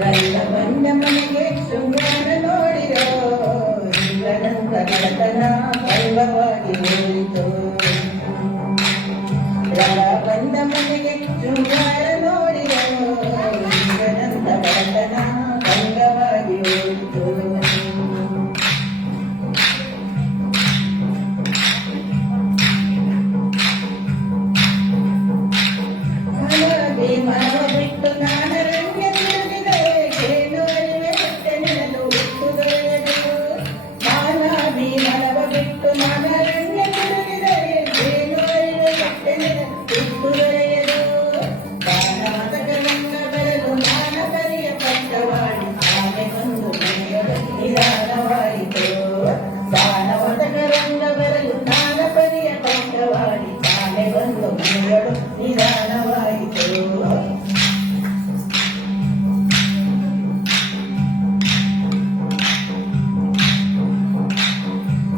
ರಂಗ ಬಂದ ಮನೆಗೆ ಶೃಂಗಾರ ನೋಡಿರೋ ರಂಗನಂತ ಬಡತನ ಭೈರವಾಗಿ ಹೋಯಿತು. ರಂಗ ಬಂದ ಮನೆಗೆ ಶೃಂಗಾರ ನೋಡಿರೋ ರಂಗನಂತ ಬಡತನ ಭೈರವಾಗಿ ಹೋಯಿತು. ಮನವ ಬಿಟ್ಟು ನಾನರಣ್ಯ ತಿರುಗಿದರೆ ಏನು ಅರಿವೆ ಮತ್ತೆ ನೆನೆದು ಬಿಟ್ಟು ದೊರೆಯದು. ಮಾನವಿ ಮನವ ಬಿಟ್ಟು ನಾನರಣ್ಯ ತಿರುಗಿದರೆ ಏನು ಅರಿವೆ ಮತ್ತೆ ನೆನೆದು ಬಿಟ್ಟು ದೊರೆಯದು. ಗಾನಮತಕರಂಗ ಬರಲು ನಾನ ಕರಿಯ ಪಟ್ಟವಾಡಿ ಆಮೆ ಬಂದು ಮನೆಯೊಳು ನಿಧಾನವಾಯಿತು. ಗಾನಮತಕರಂಗ ಬರಲು ನಾನ ಕರಿಯ ಪಟ್ಟವಾಡಿ ಆಮೆ ಬಂದು ಮನೆಯೊಳು ನಿಧಾನವಾಯಿತು.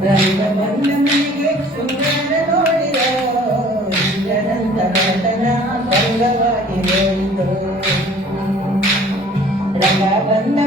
ರಂಗ ಬಂದ ಮನೆಗೆ ಶೃಂಗಾರ ನೋಡಿದ ರಂಗನಂತ ಬಡತನ ಭಂಗವಾಗಿ ಹೋಯಿತು. ರಂಗ ಬಂದ